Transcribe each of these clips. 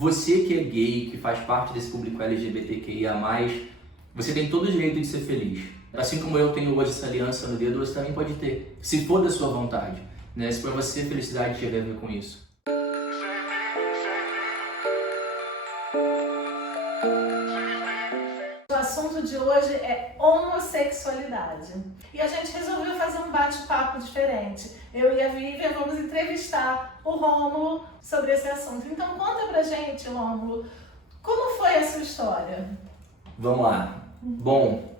você que é gay, que faz parte desse público LGBTQIA+, você tem todo o direito de ser feliz. Assim como eu tenho hoje essa aliança no dedo, você também pode ter, se for da sua vontade, né? Se para você felicidade tiver a ver com isso. O assunto de hoje é homossexualidade. E a gente resolveu fazer um bate-papo diferente. Eu e a Vivian vamos entrevistar o Rômulo sobre esse assunto. Então conta pra gente, Rômulo, como foi a sua história? Vamos lá. Bom,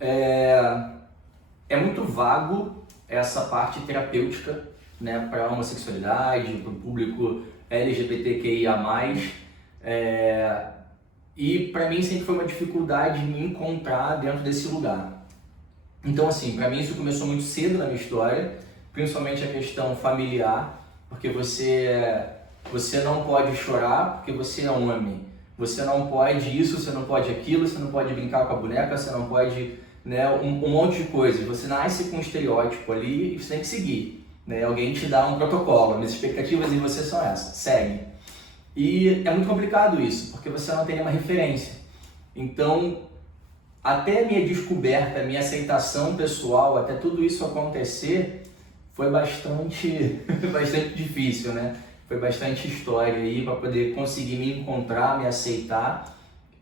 é muito vago essa parte terapêutica, né, para a homossexualidade, para o público LGBTQIA+. E para mim sempre foi uma dificuldade me encontrar dentro desse lugar. Então assim, para mim isso começou muito cedo na minha história, principalmente a questão familiar, porque você não pode chorar porque você é homem, você não pode isso, você não pode aquilo, você não pode brincar com a boneca, você não pode, né, um monte de coisas. Você nasce com um estereótipo ali e você tem que seguir, né? Alguém te dá um protocolo, as expectativas de você são essas, segue. E é muito complicado isso, porque você não tem nenhuma referência. Então, até a minha descoberta, a minha aceitação pessoal, até tudo isso acontecer, foi bastante difícil, né? Foi bastante história aí para poder conseguir me encontrar, me aceitar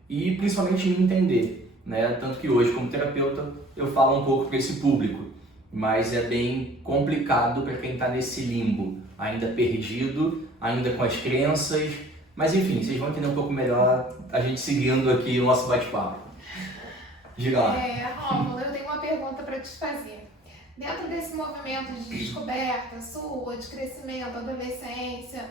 e principalmente me entender, né? Tanto que hoje, como terapeuta, eu falo um pouco para esse público, mas é bem complicado para quem está nesse limbo, ainda perdido, ainda com as crenças, mas enfim, vocês vão entender um pouco melhor a gente seguindo aqui o nosso bate-papo. Diga lá. Rômulo, eu tenho uma pergunta para te fazer. Dentro desse movimento de descoberta sua, de crescimento, adolescência,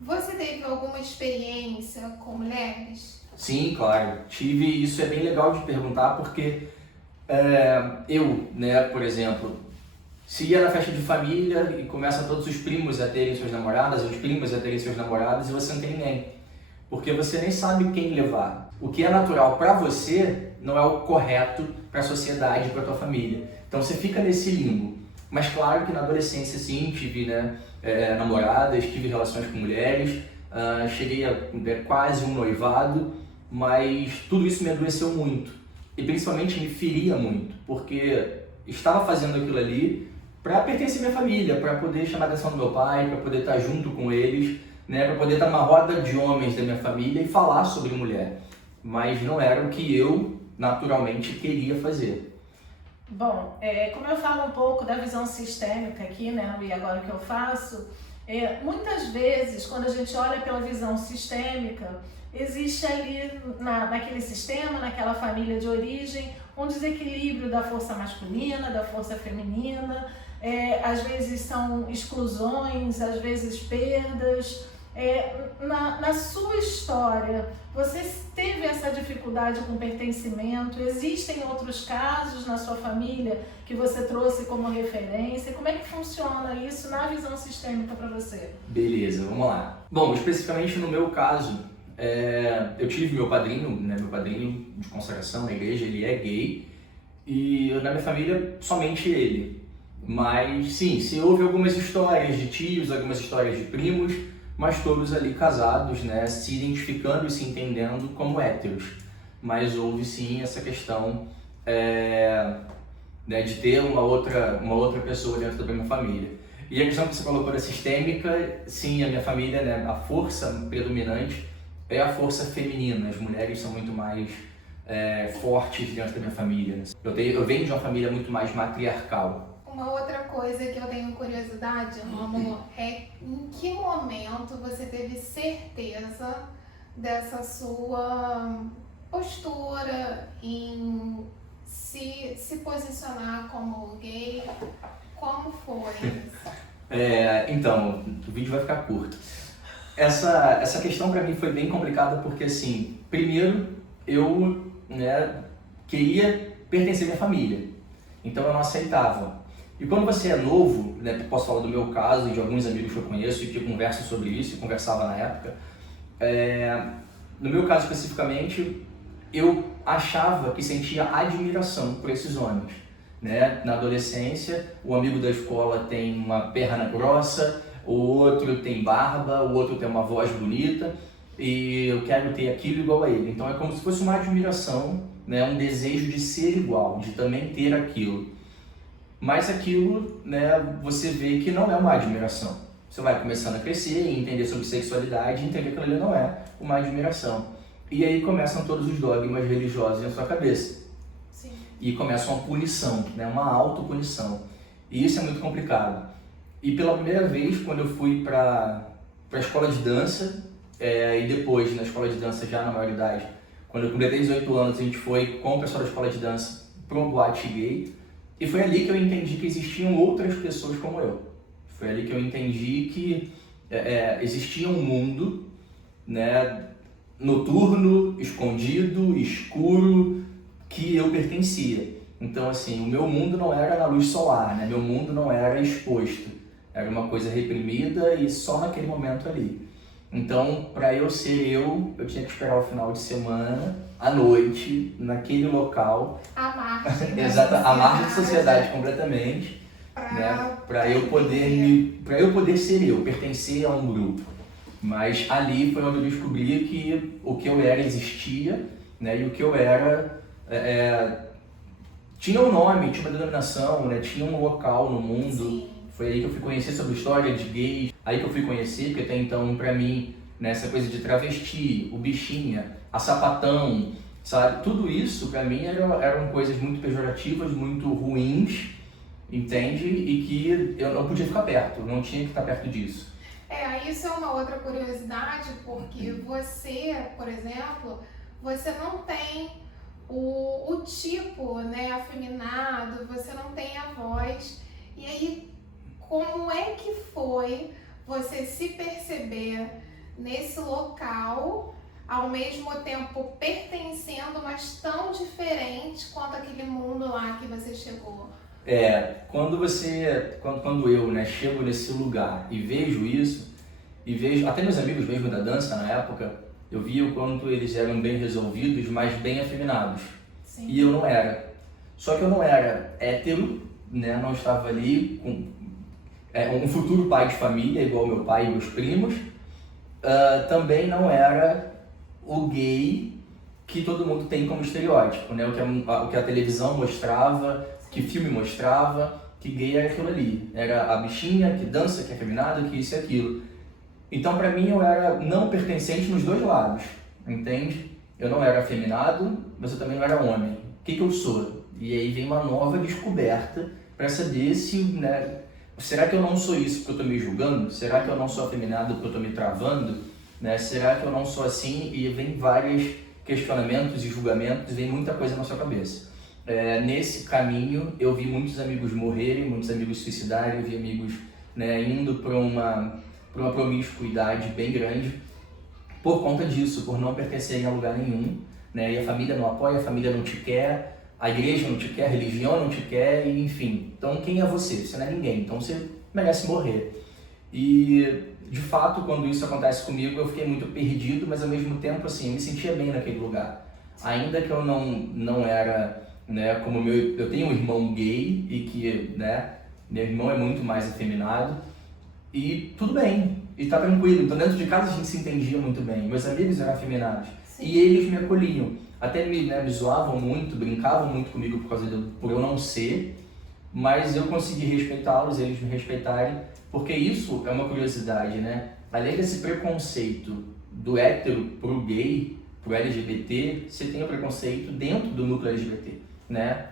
você teve alguma experiência com mulheres? Sim, claro. Tive, isso é bem legal de perguntar porque eu, né, por exemplo, se ia na festa de família e começa todos os primos a terem suas namoradas, os primos a terem seus namorados e você não tem ninguém, porque você nem sabe quem levar. O que é natural para você não é o correto para a sociedade, para a tua família. Então você fica nesse limbo. Mas claro que na adolescência sim, tive, né, namoradas, tive relações com mulheres, cheguei a quase um noivado, mas tudo isso me adoeceu muito. E principalmente me feria muito, porque estava fazendo aquilo ali para pertencer à minha família, para poder chamar a atenção do meu pai, para poder estar junto com eles, né, para poder estar numa roda de homens da minha família e falar sobre mulher. Mas não era o que eu naturalmente queria fazer. Bom, como eu falo um pouco da visão sistêmica aqui, né, e agora o que eu faço, muitas vezes quando a gente olha pela visão sistêmica, existe ali naquele sistema, naquela família de origem, um desequilíbrio da força masculina, da força feminina, às vezes são exclusões, às vezes perdas. Na sua história, você teve essa dificuldade com pertencimento? Existem outros casos na sua família que você trouxe como referência? Como é que funciona isso na visão sistêmica para você? Beleza, vamos lá. Bom, especificamente no meu caso, eu tive meu padrinho, né, meu padrinho de consagração na igreja, ele é gay, e na minha família somente ele. Mas sim, se houve algumas histórias de tios, algumas histórias de primos, mas todos ali casados, né, se identificando e se entendendo como héteros. Mas houve sim essa questão né, de ter uma outra pessoa dentro da minha família. E a questão que você colocou da sistêmica, sim, a minha família, né, a força predominante é a força feminina. As mulheres são muito mais fortes dentro da minha família, né? Eu venho de uma família muito mais matriarcal. Uma outra coisa que eu tenho curiosidade, Rômulo, é em que momento você teve certeza dessa sua postura em se posicionar como gay? Como foi isso? Então, o vídeo vai ficar curto. Essa questão para mim foi bem complicada porque, assim, primeiro eu, né, queria pertencer à minha família, então eu não aceitava. E quando você é novo, né, posso falar do meu caso e de alguns amigos que eu conheço e que eu converso sobre isso, e conversava na época, no meu caso especificamente, eu achava que sentia admiração por esses homens, né? Na adolescência, o amigo da escola tem uma perna grossa, O outro tem barba, o outro tem uma voz bonita e eu quero ter aquilo igual a ele. Então é como se fosse uma admiração, né? Um desejo de ser igual, de também ter aquilo. Mas aquilo, né, você vê que não é uma admiração. Você vai começando a crescer e entender sobre sexualidade e entender que aquilo ali não é uma admiração. E aí começam todos os dogmas religiosos na sua cabeça. Sim. E começa uma punição, né, uma autopunição. E isso é muito complicado. E pela primeira vez, quando eu fui para a escola de dança, e depois na escola de dança já na maioridade, quando eu completei 18 anos, a gente foi com o pessoal da escola de dança para um boate gay. E foi ali que eu entendi que existiam outras pessoas como eu. Foi ali que eu entendi que existia um mundo, né, noturno, escondido, escuro, que eu pertencia. Então, assim, o meu mundo não era na luz solar, né? Meu mundo não era exposto. Era uma coisa reprimida e só naquele momento ali. Então, para eu ser eu tinha que esperar o final de semana, à noite, naquele local. A margem da Exato, a margem da sociedade, sociedade completamente, né? Para eu poder ser eu, pertencer a um grupo. Mas ali foi onde eu descobri que o que eu era existia, né? E o que eu era tinha um nome, tinha uma denominação, né? Tinha um local no mundo. Sim. Foi aí que eu fui conhecer sobre a história de gays, aí que eu fui conhecer, porque até então, pra mim, nessa coisa de travesti, o bichinha, a sapatão, sabe? Tudo isso, pra mim, eram coisas muito pejorativas, muito ruins, entende? E que eu não podia ficar perto, não tinha que estar perto disso. Isso é uma outra curiosidade, porque você, por exemplo, você não tem o tipo, né, afeminado, você não tem a voz, e aí como é que foi você se perceber nesse local, ao mesmo tempo pertencendo, mas tão diferente quanto aquele mundo lá que você chegou? Quando eu, né, chego nesse lugar e vejo isso, e vejo, até meus amigos mesmo da dança na época, eu via o quanto eles eram bem resolvidos, mas bem afeminados. Sim. E eu não era. Só que eu não era hétero, né, não estava ali com um futuro pai de família, igual meu pai e meus primos. Também não era o gay que todo mundo tem como estereótipo, né? O que a televisão mostrava, que filme mostrava, que gay era aquilo ali. Era a bichinha que dança, que é afeminada, que isso e aquilo. Então, pra mim, eu era não pertencente nos dois lados, entende? Eu não era afeminado, mas eu também não era homem. O que eu sou? E aí vem uma nova descoberta para saber se, né, será que eu não sou isso porque eu tô me julgando? Será que eu não sou afeminado porque eu tô me travando? Né? Será que eu não sou assim? E vem vários questionamentos e julgamentos, vem muita coisa na sua cabeça. Nesse caminho, eu vi muitos amigos morrerem, muitos amigos suicidarem, eu vi amigos, né, indo para uma promiscuidade bem grande por conta disso, por não pertencerem a lugar nenhum, né? E a família não apoia, a família não te quer, a igreja não te quer, a religião não te quer, e enfim. Então quem é você? Você não é ninguém, então você merece morrer. E de fato, quando isso acontece comigo, eu fiquei muito perdido, mas ao mesmo tempo, assim, eu me sentia bem naquele lugar. Ainda que eu não era, né, como eu tenho um irmão gay e que, né, meu irmão é muito mais afeminado, e tudo bem, e tá tranquilo. Então dentro de casa a gente se entendia muito bem, meus amigos eram afeminados. Sim. E eles me acolhiam, até me zoavam muito, brincavam muito comigo por eu não ser, mas eu consegui respeitá-los, eles me respeitarem, porque isso é uma curiosidade, né? Além desse preconceito do hétero pro gay, pro LGBT, você tem o preconceito dentro do núcleo LGBT, né?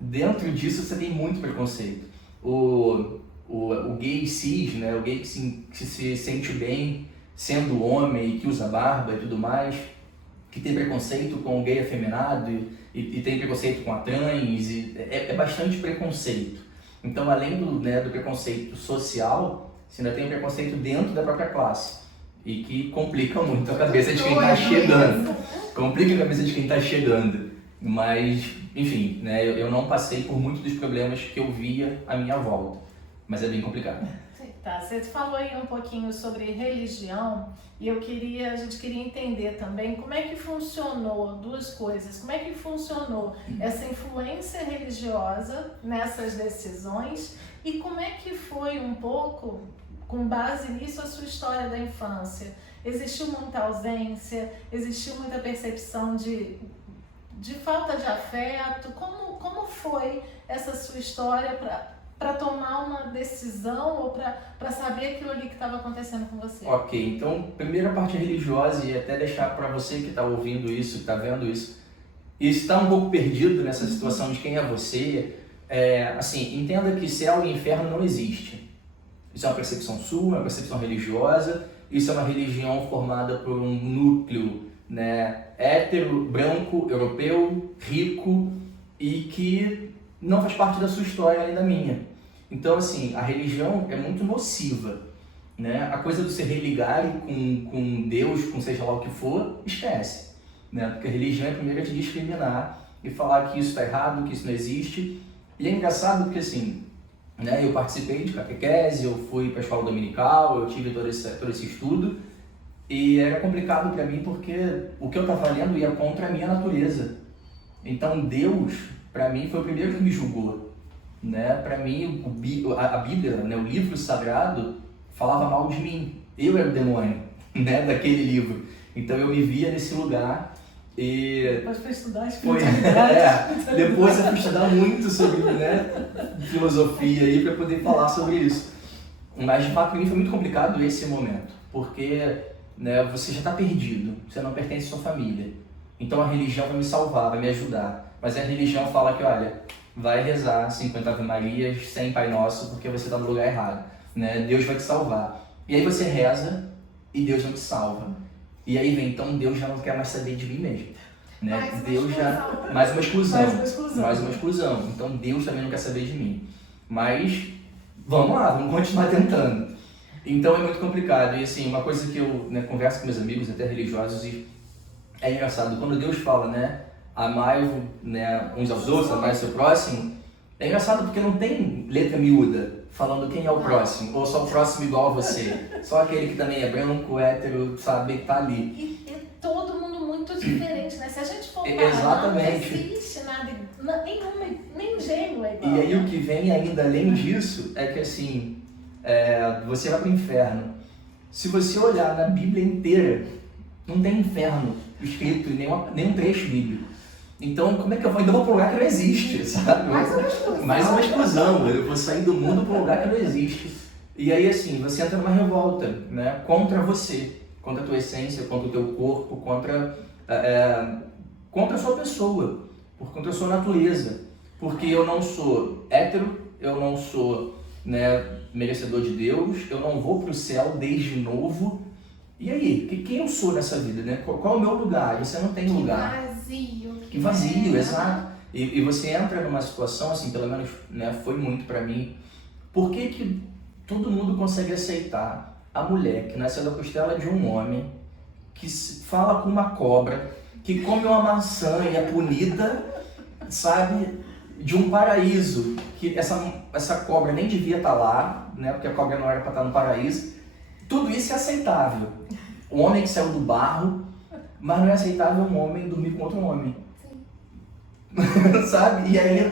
Dentro disso você tem muito preconceito. O gay cis, né? O gay que se sente bem sendo homem e que usa barba e tudo mais, que tem preconceito com o gay afeminado e tem preconceito com a trans, é bastante preconceito. Então, além do preconceito social, você ainda tem preconceito dentro da própria classe e que complica muito a cabeça de quem está chegando. Complica a cabeça de quem está chegando. Mas, enfim, né? Eu não passei por muitos dos problemas que eu via à minha volta, mas é bem complicado. Tá, você falou aí um pouquinho sobre religião e a gente queria entender também como é que funcionou duas coisas. Como é que funcionou essa influência religiosa nessas decisões e como é que foi um pouco com base nisso, a sua história da infância? Existiu muita ausência? Existiu muita percepção de falta de afeto? Como foi essa sua história para tomar uma decisão ou para saber aquilo ali que estava acontecendo com você? Ok, então, primeira parte religiosa, e até deixar para você que está ouvindo isso, que está vendo isso, e está um pouco perdido nessa situação de quem é você, assim, entenda que céu e inferno não existe. Isso é uma percepção sua, uma percepção religiosa, isso é uma religião formada por um núcleo, né, hétero, branco, europeu, rico, e que não faz parte da sua história nem da minha. Então, assim, a religião é muito nociva, né? A coisa do se religar com Deus, com seja lá o que for, esquece, né? Porque a religião é primeiro a te discriminar e falar que isso está errado, que isso não existe. E é engraçado porque, assim, né, eu participei de catequese, eu fui para a escola dominical, eu tive todo esse estudo, e era complicado para mim porque o que eu estava lendo ia contra a minha natureza. Então, Deus, para mim, foi o primeiro que me julgou, né? Para mim, a Bíblia, né, o livro sagrado, falava mal de mim. Eu era o demônio, né, daquele livro. Então eu me via nesse lugar e... Depois foi estudar espiritualidade. Depois eu fui estudar muito sobre, né, filosofia aí para poder falar sobre isso. Mas de fato para mim foi muito complicado esse momento, porque, né, você já está perdido, você não pertence à sua família. Então a religião vai me salvar, vai me ajudar. Mas a religião fala que, olha, vai rezar 50 Ave Marias, 100 Pai Nosso, porque você está no lugar errado, né? Deus vai te salvar. E aí você reza e Deus não te salva. E aí vem, então Deus já não quer mais saber de mim mesmo, né? Mais uma exclusão. Então Deus também não quer saber de mim. Mas vamos lá, vamos continuar tentando. Então é muito complicado. E assim, uma coisa que eu, né, converso com meus amigos, até religiosos, e é engraçado, quando Deus fala, né, amai, né, uns aos outros, amai o seu próximo, é engraçado porque não tem letra miúda falando quem é o próximo, ou só o próximo igual a você, só aquele que também é branco, hétero, sabe, que tá ali. E todo mundo muito diferente, né? Se a gente for parar, exatamente, não existe nada, nem gêmeo é igual. E aí o que vem ainda além disso é que assim, você vai pro inferno. Se você olhar na Bíblia inteira, não tem inferno escrito em nenhum trecho bíblico. Então, como é que eu vou? Ainda vou para um lugar que não existe, sabe? Mais uma exclusão. Eu vou sair do mundo para um lugar que não existe. E aí, assim, você entra numa revolta, né? Contra você, contra a tua essência, contra o teu corpo, contra a sua pessoa, contra a sua natureza. Porque eu não sou hétero, eu não sou, né, merecedor de Deus, eu não vou para o céu desde novo. E aí, quem eu sou nessa vida, né? Qual é o meu lugar? Você não tem lugar. Que vazio, exato. E você entra numa situação, assim, pelo menos, né, foi muito pra mim. Por que todo mundo consegue aceitar a mulher que nasceu da costela de um homem, que fala com uma cobra, que come uma maçã e é punida, sabe, de um paraíso, que essa cobra nem devia estar lá, né, porque a cobra não era para estar no paraíso. Tudo isso é aceitável. O homem que saiu do barro, mas não é aceitável um homem dormir com outro homem. Sabe? E aí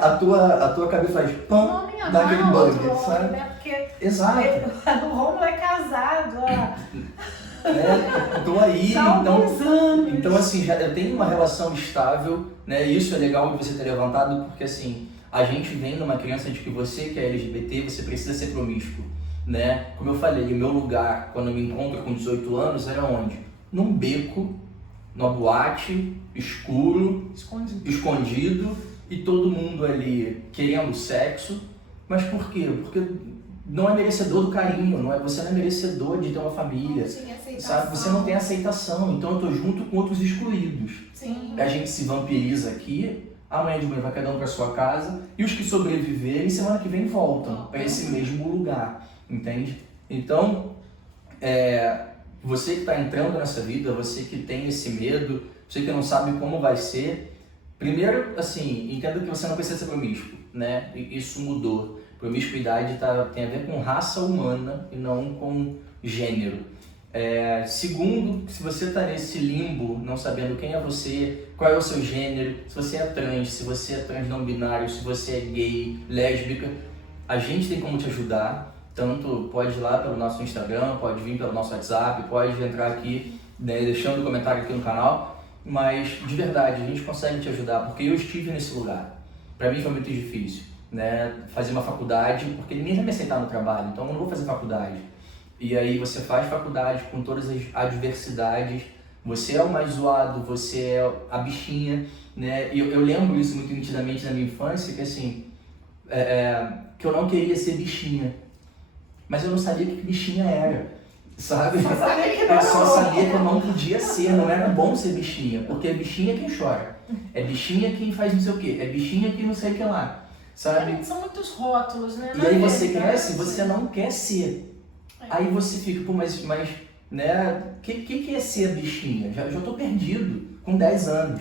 a tua cabeça faz pam, dá aquele bug, sabe? Né? Porque exato. O Rômulo é casado, Tô aí, então assim, eu tenho uma relação estável, né? Isso é legal de você ter levantado, porque assim, a gente vem numa criança de que você que é LGBT, você precisa ser promíscuo, né? Como eu falei, o meu lugar, quando eu me encontro com 18 anos, era onde? Num beco, numa boate, escuro, escondido, e todo mundo ali querendo sexo. Mas por quê? Porque não é merecedor do carinho, você não é merecedor de ter uma família, sabe? Você não tem aceitação, então eu tô junto com outros excluídos. Sim. A gente se vampiriza aqui, amanhã de manhã vai cada um para sua casa, e os que sobreviverem, semana que vem voltam para esse mesmo lugar, entende? Então, você que está entrando nessa vida, você que tem esse medo, você que não sabe como vai ser, primeiro, assim, entenda que você não precisa ser promíscuo, né? Isso mudou. Promiscuidade tem a ver com raça humana e não com gênero. Segundo, se você está nesse limbo, não sabendo quem é você, qual é o seu gênero, se você é trans, se você é trans não binário, se você é gay, lésbica, a gente tem como te ajudar. Tanto pode ir lá pelo nosso Instagram, pode vir pelo nosso WhatsApp, pode entrar aqui, né, deixando um comentário aqui no canal, mas de verdade, a gente consegue te ajudar, porque eu estive nesse lugar. Para mim foi muito difícil, né, fazer uma faculdade, porque ninguém vai me aceitar no trabalho, então eu não vou fazer faculdade. E aí você faz faculdade com todas as adversidades, você é o mais zoado, você é a bichinha, né? Eu lembro isso muito nitidamente na minha infância, que assim, que eu não queria ser bichinha, mas eu não sabia que bichinha era, sabe? Eu só sabia que eu não podia ser, não era bom ser bichinha, porque é bichinha quem chora, é bichinha quem faz não sei o quê, é bichinha quem não sei o que lá, sabe? São muitos rótulos, né? E aí você cresce, você não quer ser. Aí você fica, pô, mas né, que é ser bichinha? Já tô perdido, com 10 anos,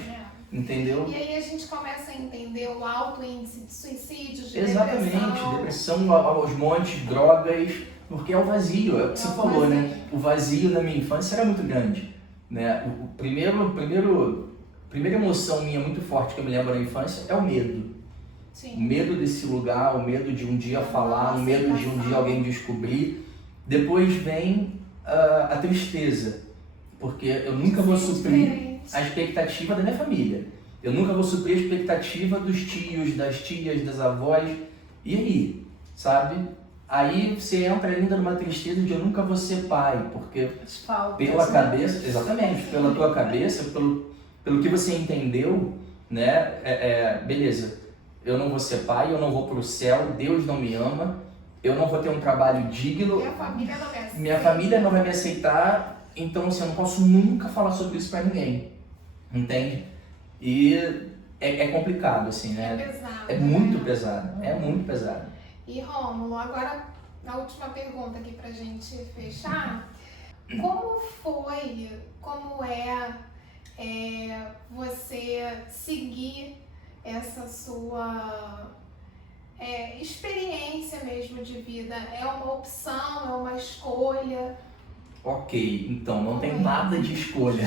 entendeu? E aí a gente começa a entender o alto índice de suicídios, de Exatamente, depressão aos montes, drogas, porque é o vazio, é o que você falou, né? O vazio na minha infância era muito grande, né? O primeira emoção minha muito forte que eu me lembro na infância é o medo. Sim. O medo desse lugar, o medo de um dia falar, o medo de um dia alguém descobrir. Depois vem a tristeza, porque eu nunca vou suprir a expectativa da minha família. Eu nunca vou suprir a expectativa dos tios, das tias, das avós. E aí, sabe? Aí você entra ainda numa tristeza de eu nunca vou ser pai, porque pela cabeça, exatamente, pela tua cabeça, pelo que você entendeu, né? Beleza, eu não vou ser pai, eu não vou pro céu, Deus não me ama. Eu não vou ter um trabalho digno, minha família não vai me aceitar, então assim, eu não posso nunca falar sobre isso pra ninguém, entende? E é complicado, assim, né? É pesado. É muito pesado, é muito pesado. E Rômulo, agora a última pergunta aqui pra gente fechar. Como é você seguir essa sua... experiência mesmo de vida? É uma opção, é uma escolha? Ok, então não tem nada de escolha.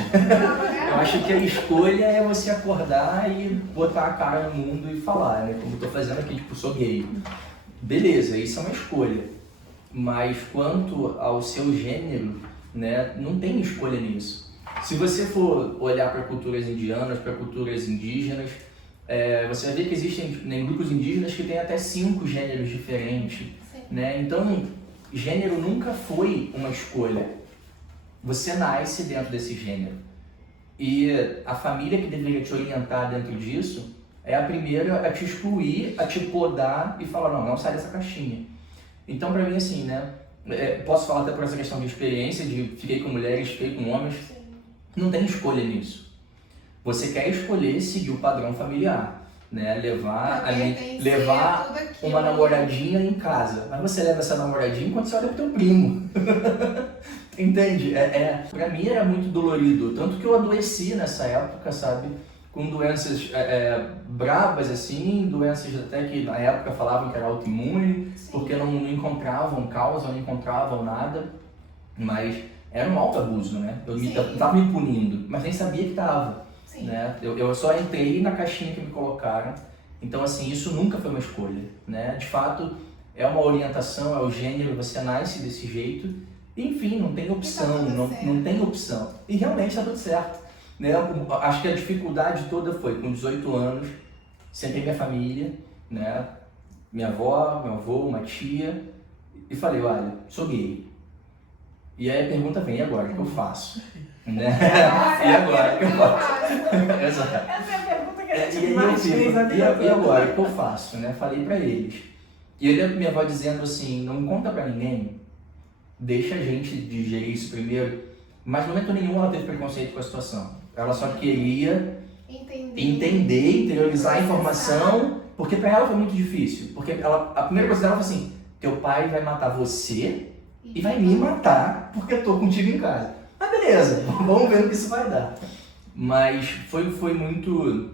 Eu acho que a escolha é você acordar e botar a cara no mundo e falar, né? Como eu tô fazendo aqui, tipo, sou gay. Beleza, isso é uma escolha. Mas quanto ao seu gênero, né, não tem escolha nisso. Se você for olhar para culturas indianas, para culturas indígenas, você vai ver que existem grupos indígenas que têm até 5 gêneros diferentes, né? Então, gênero nunca foi uma escolha. Você nasce dentro desse gênero. E a família que deveria te orientar dentro disso é a primeira a te excluir, a te podar e falar, não sai dessa caixinha. Então, pra mim, assim, né? Posso falar até por essa questão de experiência, de fiquei com mulheres, fiquei com homens. Não tem escolha nisso. Você quer escolher seguir o padrão familiar, né? Levar uma namoradinha em casa. Mas você leva essa namoradinha enquanto você olha pro teu primo. Entende? Pra mim era muito dolorido. Tanto que eu adoeci nessa época, sabe? Com doenças bravas, assim, doenças até que na época falavam que era autoimune, porque não encontravam causa, não encontravam nada. Mas era um autoabuso, né? Eu tava me punindo, mas nem sabia que tava. Né? Eu só entrei na caixinha que me colocaram, então assim, isso nunca foi uma escolha, né? De fato, é uma orientação, é o gênero, você nasce desse jeito, enfim, não tem opção, não tem opção, e realmente está tudo certo, né? Acho que a dificuldade toda foi, com 18 anos, sentei minha família, né? Minha avó, meu avô, uma tia, e falei, olha, sou gay. E aí a pergunta vem, e agora, o que eu faço? Né? E agora, o que eu faço? Exato. Essa é a pergunta que a gente mais fez. E agora, o que eu faço? Né? Falei pra eles. E eu lembro minha avó dizendo assim, não conta pra ninguém, deixa a gente digerir isso primeiro. Mas no momento nenhum ela teve preconceito com a situação. Ela só queria entender, interiorizar a informação, porque pra ela foi muito difícil. Porque a primeira coisa dela foi assim, teu pai vai matar você e vai me matar porque eu tô contigo em casa. Mas beleza, vamos ver o que isso vai dar. Mas foi muito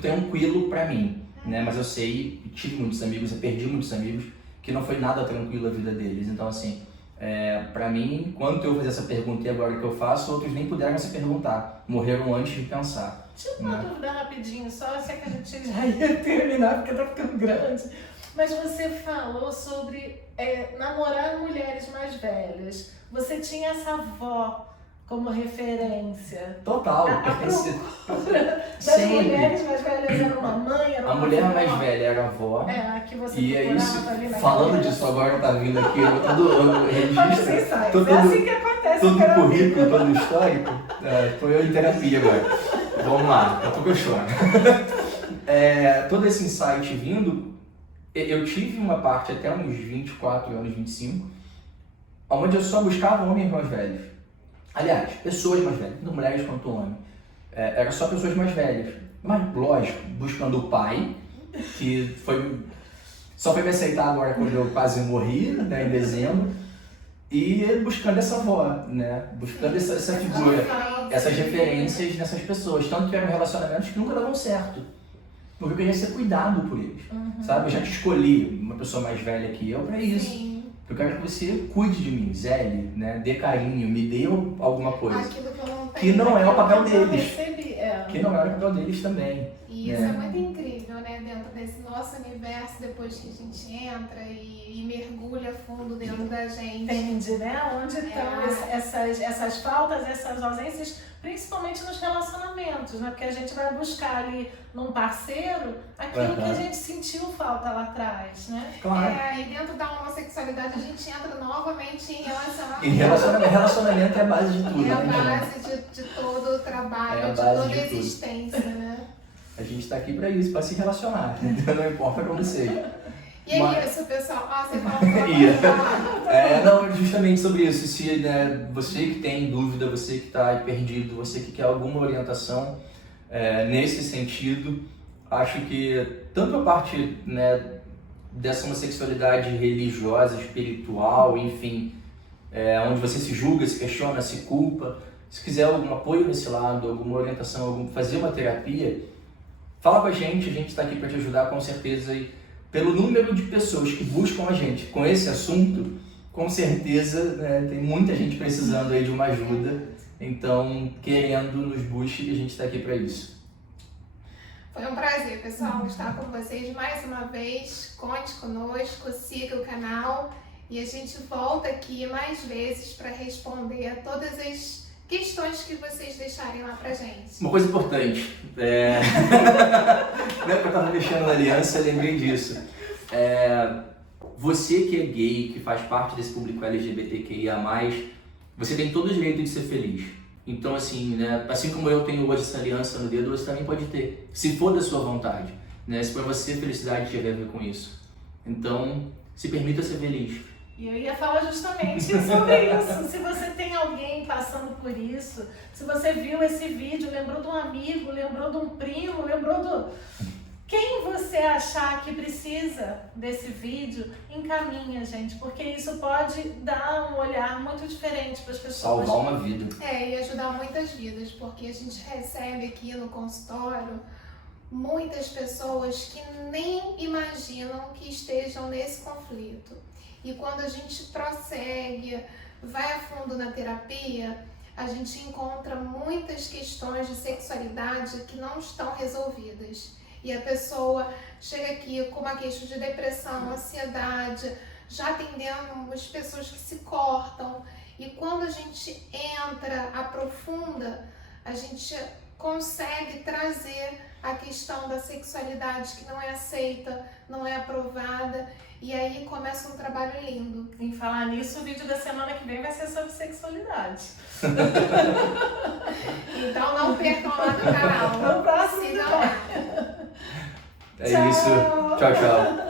tranquilo pra mim, né? Mas eu sei, tive muitos amigos, eu perdi muitos amigos, que não foi nada tranquilo a vida deles. Então assim, pra mim, enquanto eu fazia essa pergunta e agora o que eu faço, outros nem puderam se perguntar, morreram antes de pensar. Tira uma dúvida rapidinho, só se é que a gente já ia terminar, porque tá ficando grande. Mas você falou sobre namorar mulheres mais velhas. Você tinha essa avó como referência. Total. A procura das Sempre. mulheres mais velhas era uma mãe, era A uma mulher avó. mais velha era a avó. A que você E é procurava isso, ali na falando cabeça. disso agora, tá vindo aqui todo o Vamos registro, sem insights. todo, É assim que acontece. todo em terapia. o currículo, todo o histórico. Tô eu em terapia agora. Vamos lá, daqui a pouco eu choro. Todo esse insight vindo, eu tive uma parte até uns 24 anos, 25, onde eu só buscava homens mais velhos. Aliás, pessoas mais velhas, tanto mulheres quanto homens. Eram só pessoas mais velhas. Mas, lógico, buscando o pai, que só foi me aceitar agora quando eu quase morri, né, em dezembro, e buscando essa avó, né, buscando essa figura, essas referências nessas pessoas. Tanto que eram relacionamentos que nunca davam certo, porque eu queria ser cuidado por eles, sabe? Eu já te escolhi uma pessoa mais velha que eu pra isso. Sim. Eu quero que você cuide de mim, zele, né, dê carinho, me dê alguma coisa. Aquilo que eu não tenho. Que não é o papel Eu deles. recebi, Que não era o papel deles também. E isso é muito incrível, né? Dentro desse nosso universo, depois que a gente entra e mergulha fundo dentro da gente. Entende, né? Onde estão essas faltas, essas ausências, principalmente nos relacionamentos, né? Porque a gente vai buscar ali num parceiro aquilo que a gente sentiu falta lá atrás, né? Claro. E dentro da homossexualidade a gente entra novamente em relacionamento. E relacionamento é a base de tudo, É a né? base de todo o trabalho, É a de base toda a de tudo. existência, né? A gente tá aqui pra isso, pra se relacionar. Não importa como seja. E é Mas- isso, pessoal. Você fala Não, justamente sobre isso. Se você que tem dúvida, você que está perdido, você que quer alguma orientação nesse sentido, acho que tanto a parte, né, dessa homossexualidade religiosa, espiritual, enfim, onde você se julga, se questiona, se culpa, se quiser algum apoio nesse lado, alguma orientação, fazer uma terapia, fala com a gente está aqui para te ajudar com certeza. E pelo número de pessoas que buscam a gente com esse assunto, com certeza, né, tem muita gente precisando aí de uma ajuda, então querendo nos busque, a gente está aqui para isso. Foi um prazer, pessoal, estar com vocês mais uma vez. Conte conosco, siga o canal e a gente volta aqui mais vezes para responder a todas as questões que vocês deixarem lá pra gente. Uma coisa importante, né, que eu estava mexendo na aliança, eu lembrei disso. Você que é gay, que faz parte desse público LGBTQIA+, você tem todo o direito de ser feliz. Então, assim, né, assim como eu tenho hoje essa aliança no dedo, você também pode ter, se for da sua vontade, né, se para você a felicidade tiver a ver com isso. Então, se permita ser feliz. E eu ia falar justamente sobre isso. Se você tem alguém passando por isso, se você viu esse vídeo, lembrou de um amigo, lembrou de um primo, lembrou do... Quem você achar que precisa desse vídeo, encaminha, gente, porque isso pode dar um olhar muito diferente para as pessoas. Salvar uma vida. E ajudar muitas vidas, porque a gente recebe aqui no consultório muitas pessoas que nem imaginam que estejam nesse conflito. E quando a gente prossegue, vai a fundo na terapia, a gente encontra muitas questões de sexualidade que não estão resolvidas. E a pessoa chega aqui com uma queixa de depressão, ansiedade, já atendemos pessoas que se cortam. E quando a gente entra, aprofunda, a gente consegue trazer a questão da sexualidade que não é aceita, não é aprovada. E aí começa um trabalho lindo. Em falar nisso, o vídeo da semana que vem vai ser sobre sexualidade. Então não percam lá no canal. No próximo Sigam lá. É isso. Tchau, tchau.